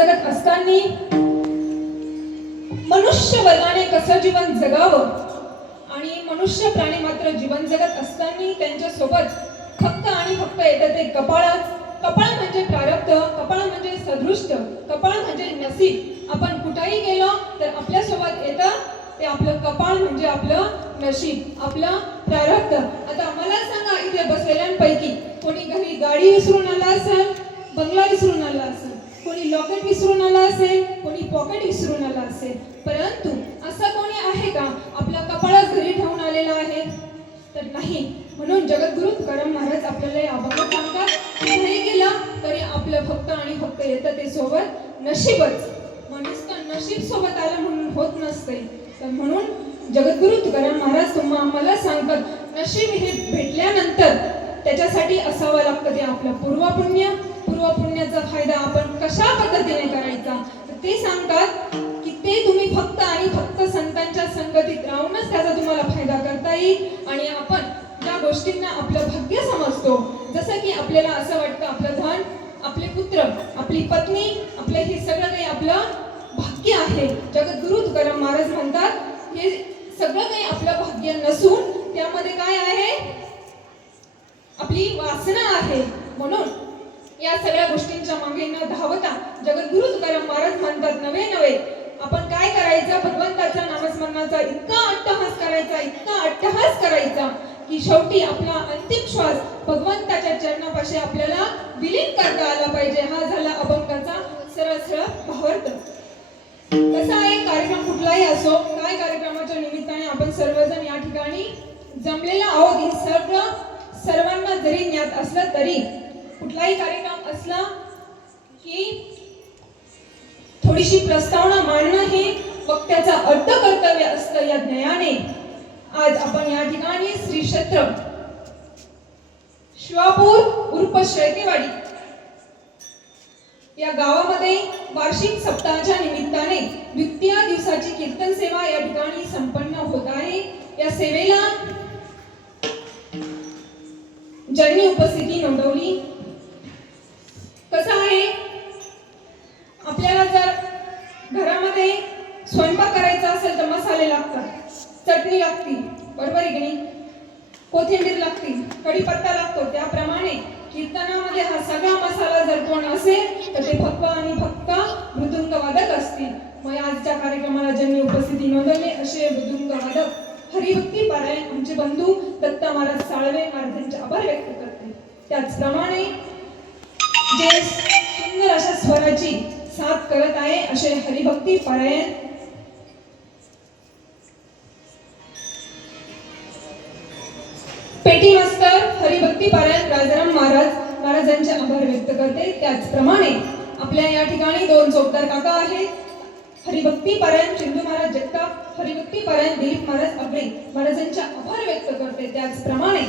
जगत असताना मनुष्य वर्गाने कसं जीवन जगावं आणि मनुष्य प्राणी मात्र जीवन जगत असताना त्यांच्या सोबत फक्त आणि फक्त येतं ते कपाळच. कपाळ म्हणजे प्रारब्ध, कपाळ म्हणजे सदृष्ट, कपाळ म्हणजे नसीब. आपण कुठेही गेलो तर आपल्या सोबत येतं ते आपलं कपाळ म्हणजे आपलं नशीब, आपलं प्रारब्ध. आता मला सांगा, इथे बसलेल्यांपैकी कोणी घरी गाडी विसरून आला असेल, बंगला विसरून आला असेल, कोणी लॉकेट विसरून आला असेल, कोणी पॉकेट विसरून आला असेल, परंतु असं कोणी आहे का आपला कपाळच घरी ठेवून आलेला आहे? तर नाही. म्हणून जगद्गुरु तुकाराम महाराज आपल्याला या अभंगात सांगतात, कुठेही गेला तरी आपलं फक्त आणि फक्त येतं ते सोबत नशीबच. नुसतं नशीब सोबत आलं म्हणून होत नसते. तर म्हणून जगद्गुरु तुकाराम महाराज आम्हाला सांगतात, नशीब हे भेटल्यानंतर त्याच्यासाठी असावं लागतं ते आपलं पूर्वपुण्य. पूर्वपुण्याचा फायदा आपण कशा पद्धतीने करायचा तर ते सांगतात की ते तुम्ही फक्त आणि फक्त संतांच्या संगतीत राहूनच त्याचा तुम्हाला फायदा करता येईल. आणि आपण ज्या गोष्टींना आपलं भाग्य समजतो, जसं की आपल्याला असं वाटतं आपलं धन, आपले पुत्र, आपली पत्नी, आपलं हे सगळं काही आपलं भाग्य आहे. जगद्गुरु तुकाराम महाराज म्हणतात हे सगळं काही आपलं भाग्य नसून त्यामध्ये काय आहे, आपली वासना आहे. म्हणून या सगळ्या गोष्टींच्या मागे न धावता जगद्गुरु तुकाराम महाराज म्हणतात, नवे नवे आपण काय करायचं, भगवंताच्या नामस्मरणाचा इतका अट्टहास करायचा, इतका अट्टहास करायचा की शेवटी आपला अंतिम श्वास भगवंताच्या चरणापाशी आपल्याला विलीन करता आला पाहिजे. हा झाला अभंगाचा सरळ सरळ भावार्थ. कसा आहे, कार्यक्रम कुठलाही असो, काय कार्यक्रमाच्या निमित्ताने आपण सर्वजण या ठिकाणी जमलेला आहोत, हे सर्वांना जरी ज्ञात असलं तरी कुठलाही कार्यक्रम असला की थोडीशी प्रस्तावना मांडणं हे वक्त्याचा अर्ध कर्तव्य असतं. या ज्ञानाने आज आपण या ठिकाणी श्री क्षेत्र शिवापूर उर्फ शेळकेवाडी या गावामध्ये वार्षिक सप्ताहाच्या निमित्ताने द्वितीय दिवसाची कीर्तन सेवा या ठिकाणी संपन्न होत आहे. या सेवेला ज्यांनी उपस्थिती नोंदवली, कसं आहे, आपल्याला जर घरामध्ये स्वयंपाक करायचा असेल तर मसाले लागतात, चटणी लागती, बरोबर आहे की नाही, कोथिंबीर लागती, कढीपत्ता लागतो. त्याप्रमाणे कीर्तनामध्ये हा सगळा मसाला जर कोण असेल तर ते फक्त आणि फक्त मृदुंग वादक असतील. मग आजच्या कार्यक्रमाला ज्यांनी उपस्थिती नोंदवली असे मृदुंग वादक हरिभक्ती पारायण आमचे बंधू दत्ता महाराज साळवे महाराजांचे आभार व्यक्त करते. त्याचप्रमाणे जे सुंदर अशा स्वराची साथ करत आहे असे हरिभक्ती पारायण पेटी मास्तर हरिभक्ती पारायण राजाराम महाराजांचे आभार व्यक्त करते. त्याचप्रमाणे आपल्या या ठिकाणी दोन चौकदार काका आहेत, हरिभक्ती पारायण चिंदू महाराज जगताप, हरिभक्ती पारायण दिलीप महाराज अगळे महाराजांचे आभार व्यक्त करते. त्याचप्रमाणे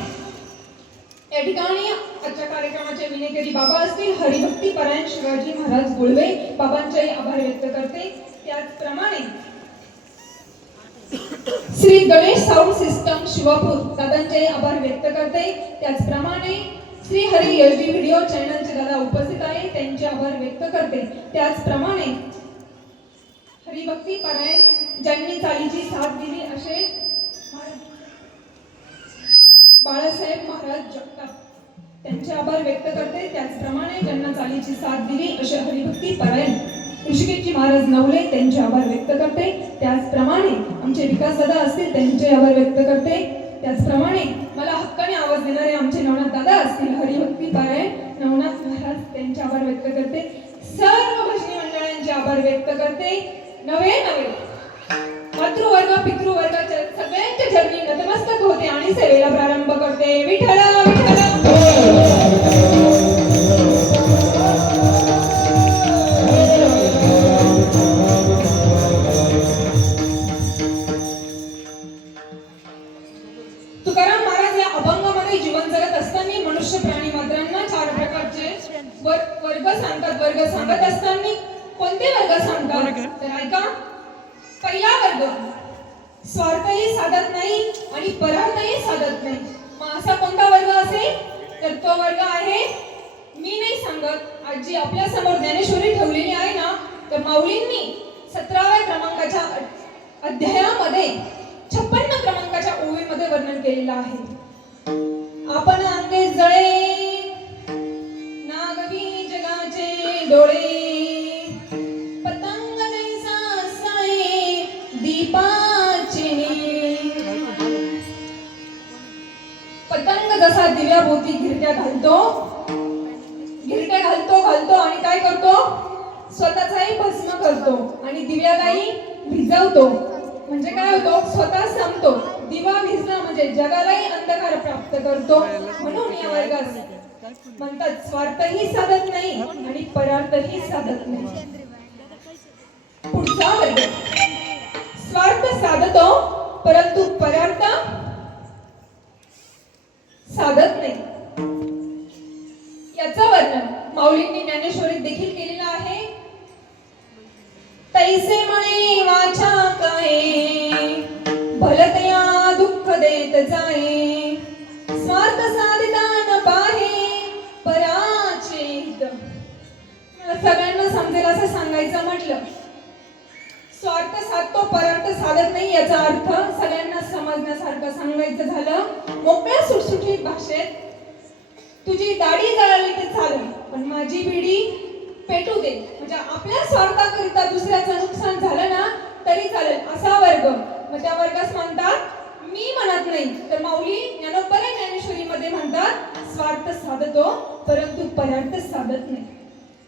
या ठिकाणी आजच्या कार्यक्रमाचे विनेकरी बाबा असतील, हरिभक्ती पारायण शिवाजी महाराज गुळवे बाबांचे आभार व्यक्त करते. त्याचप्रमाणे श्री गणेश साऊंड सिस्टम शिवापूर दादांचे आभार व्यक्त करते. त्याचप्रमाणे श्री हरी एचडी व्हिडिओ चॅनलचे दादा उपस्थित आहे, त्यांचे आभार व्यक्त करते. त्याचप्रमाणे हरिभक्ती पारायण ज्यांनी चालीची साथ दिली असे बाळासाहेब महाराज जगताप, त्यांचे आभार व्यक्त करते. त्याचप्रमाणे ज्यांना चालीची साथ दिली असे हरिभक्ती पारायण ऋषिकेशजी महाराज नवले, त्यांचे आभार व्यक्त करते. त्याचप्रमाणे आमचे विकास दादा असतील, त्यांचे आभार व्यक्त करते. त्याचप्रमाणे मला हक्काने आवाज देणारे आमचे नवनाथ दादा असतील, हरिभक्ती पारायण नवनाथ महाराज, त्यांचे आभार व्यक्त करते. सर्व भजनी मंडळांचे आभार व्यक्त करते. नवे नवे मातृवर्ग पितृवर्गाच्या सगळ्यांच्या चरणी नतमस्तक होते आणि सेवेला प्रारंभ करते. विठ्ठला विठ्ठला तुकाराम महाराज या अभंगामध्ये जीवन जगत असताना मनुष्य प्राणी मात्रांना चार प्रकारचे वर्ग सांगतात. वर्ग सांगत असताना कोणते वर्ग सांगतात तर ऐका. पहिला वर्ग स्वार्थही साधत नाही आणि परार्थही साधत नाही. मग असा कोणता वर्ग असेल तर तो वर्ग आहे, मी नाही सांगत, आजी आपल्या समोर ज्ञानेश्वरी ठेवलेली आहे ना तर माऊलींनी 17व्या क्रमांकाच्या अध्यायामध्ये 56 क्रमांकाच्या ओवीमध्ये वर्णन केलेलं आहे. आपण अंगे जळे नागवी जगाचे डोळे, पतंग जैसा साये दीपाचे. पतंग जसा दिव्याभोवती घिरट्या घालतो आणि काय करतो, स्वतःचाही भस्म करतो आणि दिव्यालाही भिजवतो. म्हणजे काय होतो, स्वतः संपतो. दिवा भिजला म्हणजे जगालाही अंधकार प्राप्त करतो. म्हणून या वर्गास म्हणतात स्वार्थही साधत नाही आणि परार्थही साधत नाही. पुढचा वर्ग स्वार्थ साधतो परंतु परार्थ साधत नाही. याचं वर्णन माऊलींनी ज्ञानेश्वरीत देखील केलेलं आहे. तैसे म्हणे वाचा काय, भलतया दुःख देत जाये, स्वार्थ साधिता न पाहे पराचे हित. सगळ्यांना समजेल असं सांगायचं म्हटलं, स्वार्थ साधतो परार्थ साधत नाही याचा अर्थ सगळ्यांना समजण्यासारखं सांगायचं झालं, मोकळ्या सुटसुटीत भाषेत, तुझी दाढी जळाली तर चालेल पण माझी बिडी पेटू दे. म्हणजे आपल्या स्वार्थाकरिता दुसऱ्याचं नुकसान झालं ना तरी चालेल असा वर्ग. मग त्या वर्गास म्हणतात मी म्हणत नाही, तर माऊली ज्ञानोबा ज्ञानेश्वरी मध्ये म्हणतात स्वार्थ साधतो परंतु परार्थ साधत नाही.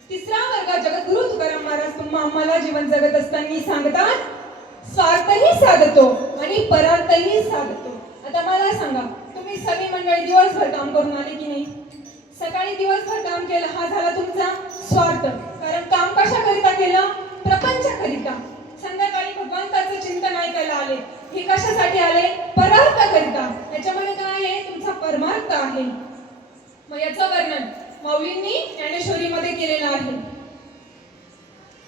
तिसरा वर्ग जगद्गुरु तुकाराम महाराज तुम्हा आम्हाला जीवन जगत असताना सांगतात स्वार्थही साधतो आणि परार्थही साधतो. आता मला सांगा, तुम्ही सगळी मंडळी दिवसभर काम करून आले की नाही? सकाळी दिवसभर काम केलं, हा झाला तुमचा स्वार्थ. कारण काम कशाकरिता केलं? प्रपंचाकरिता. संध्याकाळी भगवंताचं चिंतन ऐकायला आले, हे कशासाठी आले? परार्थाकरिता. याच्यामध्ये काय आहे? तुमचा परमार्थ आहे. मग याचं वर्णन माऊलींनी ज्ञानेश्वरीमध्ये केलेलं आहे.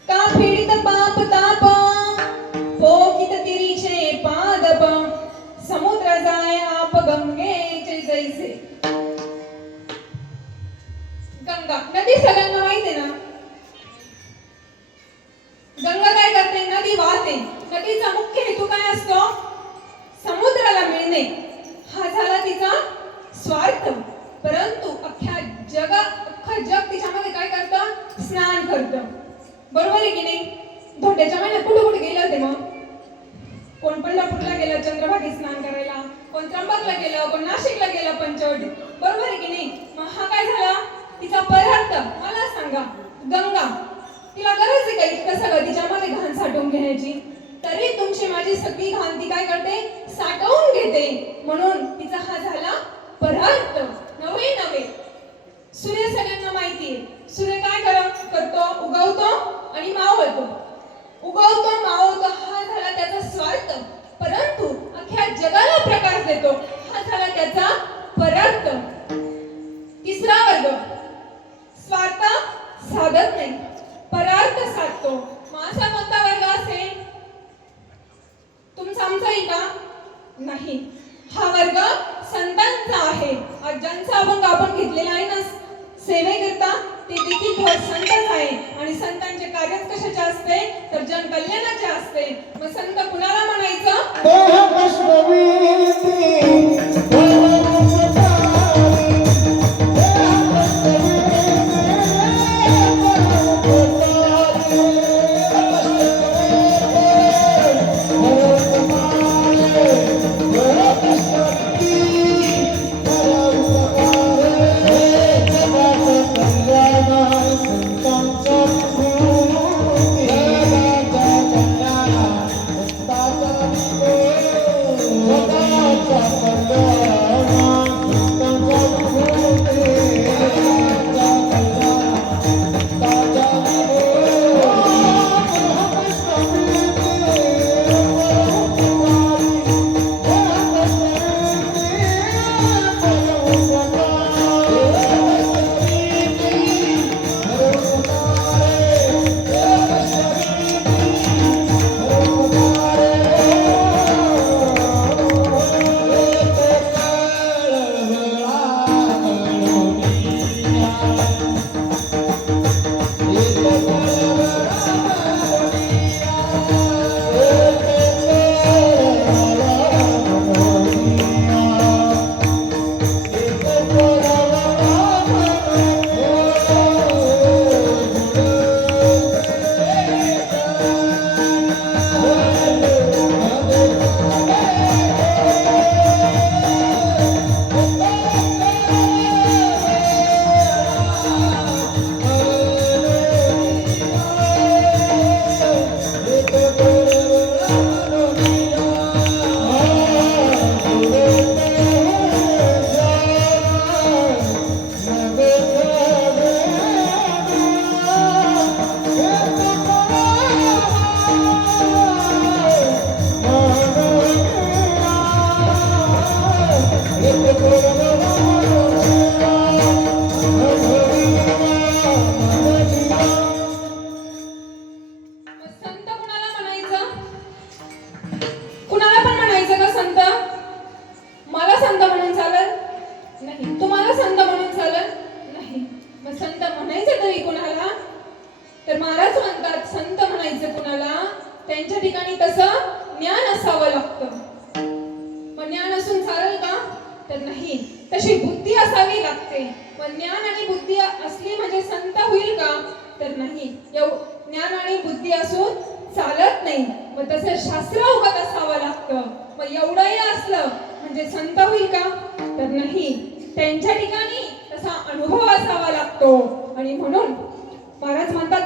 का पीडित पाप ताप, पोकित तिरीचे पादप, समुद्र जाय आप गंगेचे जैसे. गंगा नदी सगळ्यांना माहिती आहे ना. गंगा काय करते? नदी वाहते. नदीचा मुख्य हेतू काय असतो? समुद्राला मिळणे. हा झाला तिचा स्वार्थ. परंतु अख्खा जग तिच्यामध्ये काय करतं? स्नान करतं. बरोबर आहे की नाही? धोंड्याच्या महिन्यात कुठे कुठे गेले होते मग? कोण पंढरपूरला गेलं चंद्रभागी स्नान करायला, कोण त्र्यंबकला गेलं, कोण नाशिकला गेलं पंचवटी. बरोबर आहे की नाही? मग हा काय झाला? तिचा परार्थ. मला सांगा, गंगा तिला गरज आहे का इतकं सगळं तिच्यामध्ये घाण साठवून घेण्याची? तरी तुमची माझी सगळी घाण ती काय करते? साठवून घेते. म्हणून तिचा हा झाला परार्थ. नवे सूर्य सगळ्यांना माहिती आहे. सूर्य काय करतो? उगवतो आणि मावळतो. उगवतो मावळतो हा झाला त्याचा स्वार्थ. परंतु अख्ख्या जगाला प्रकाश देतो हा झाला त्याचा परार्थ. तिसरा वर्ग स्वार्थ साधत नाही, परार्थ साधतो. माझा कोणता वर्ग असेल? तुमचा आमचा आहे का? नाही. हा वर्ग संतांचा आहे. आज ज्यांचा अभंग आपण घेतलेला आहे ना सेवेकरता, ते देखील संतच आहे. आणि संतांचे कार्य कशाचे असते? तर जनकल्याणाचे असते. मग संत कुणाला म्हणायचं? Come महाराज म्हणतात संत म्हणायचं कुणाला त्यांच्या ठिकाणी तसं ज्ञान असावं लागतं. मग ज्ञान असून चालेल का? तर नाही. तशी बुद्धी असावी लागते. पण ज्ञान आणि बुद्धी असली म्हणजे संत होईल का? तर नाही. ज्ञान आणि बुद्धी असून चालत नाही. मग तसं शास्त्र अवगत असावं लागतं. मग एवढंही असलं म्हणजे संत होईल का? तर नाही. त्यांच्या ठिकाणी तसा अनुभव असावा लागतो. आणि म्हणून महाराज म्हणतात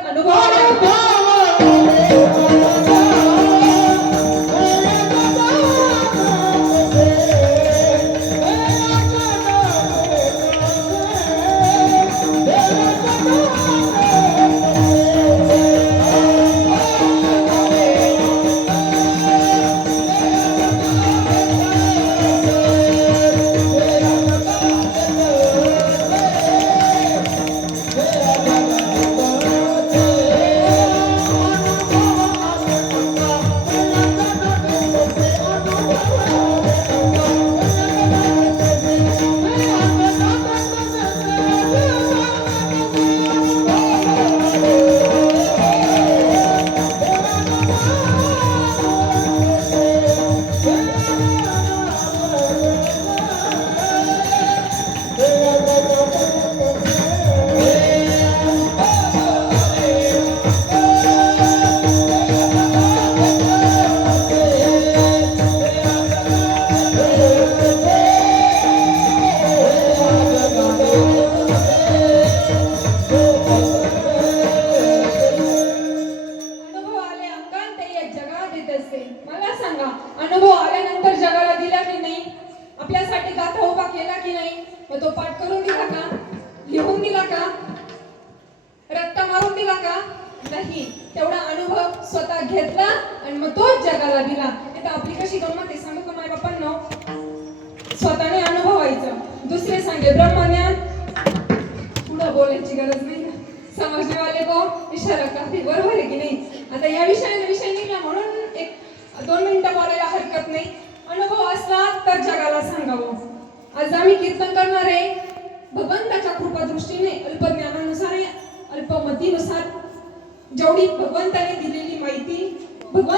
मला सांगा, अनुभव आल्यानंतर जगाला दिला की नाही? आपल्यासाठी गाथा उभा केला की नाही? मग तो पाठ करून दिला का? लिहून दिला का? रट्टा मारून दिला का? नाही. तेवढा अनुभव स्वतः घेतला आणि मग तोच जगाला दिला. तर आपली कशी गंमत आहे सांगू का माय बापांनो? स्वतःने अनुभवायचं. दुसरे सांगे ब्रह्मज्ञान, पुढे बोलायची गरज नाही. समजने वाले को इशारा काफी. बरोबर आहे की नाही? आता या विषय निघला म्हणून एक 2 मिनिटं बोलायला हरकत नाही. अनुभव असला तर जगाला सांगावं. आज आम्ही कीर्तन करणार आहे भगवंताच्या कृपा दृष्टीने, अल्पज्ञानानुसार, अल्पमतीनुसार जेवढी भगवंताने दिलेली माहिती, भगवंत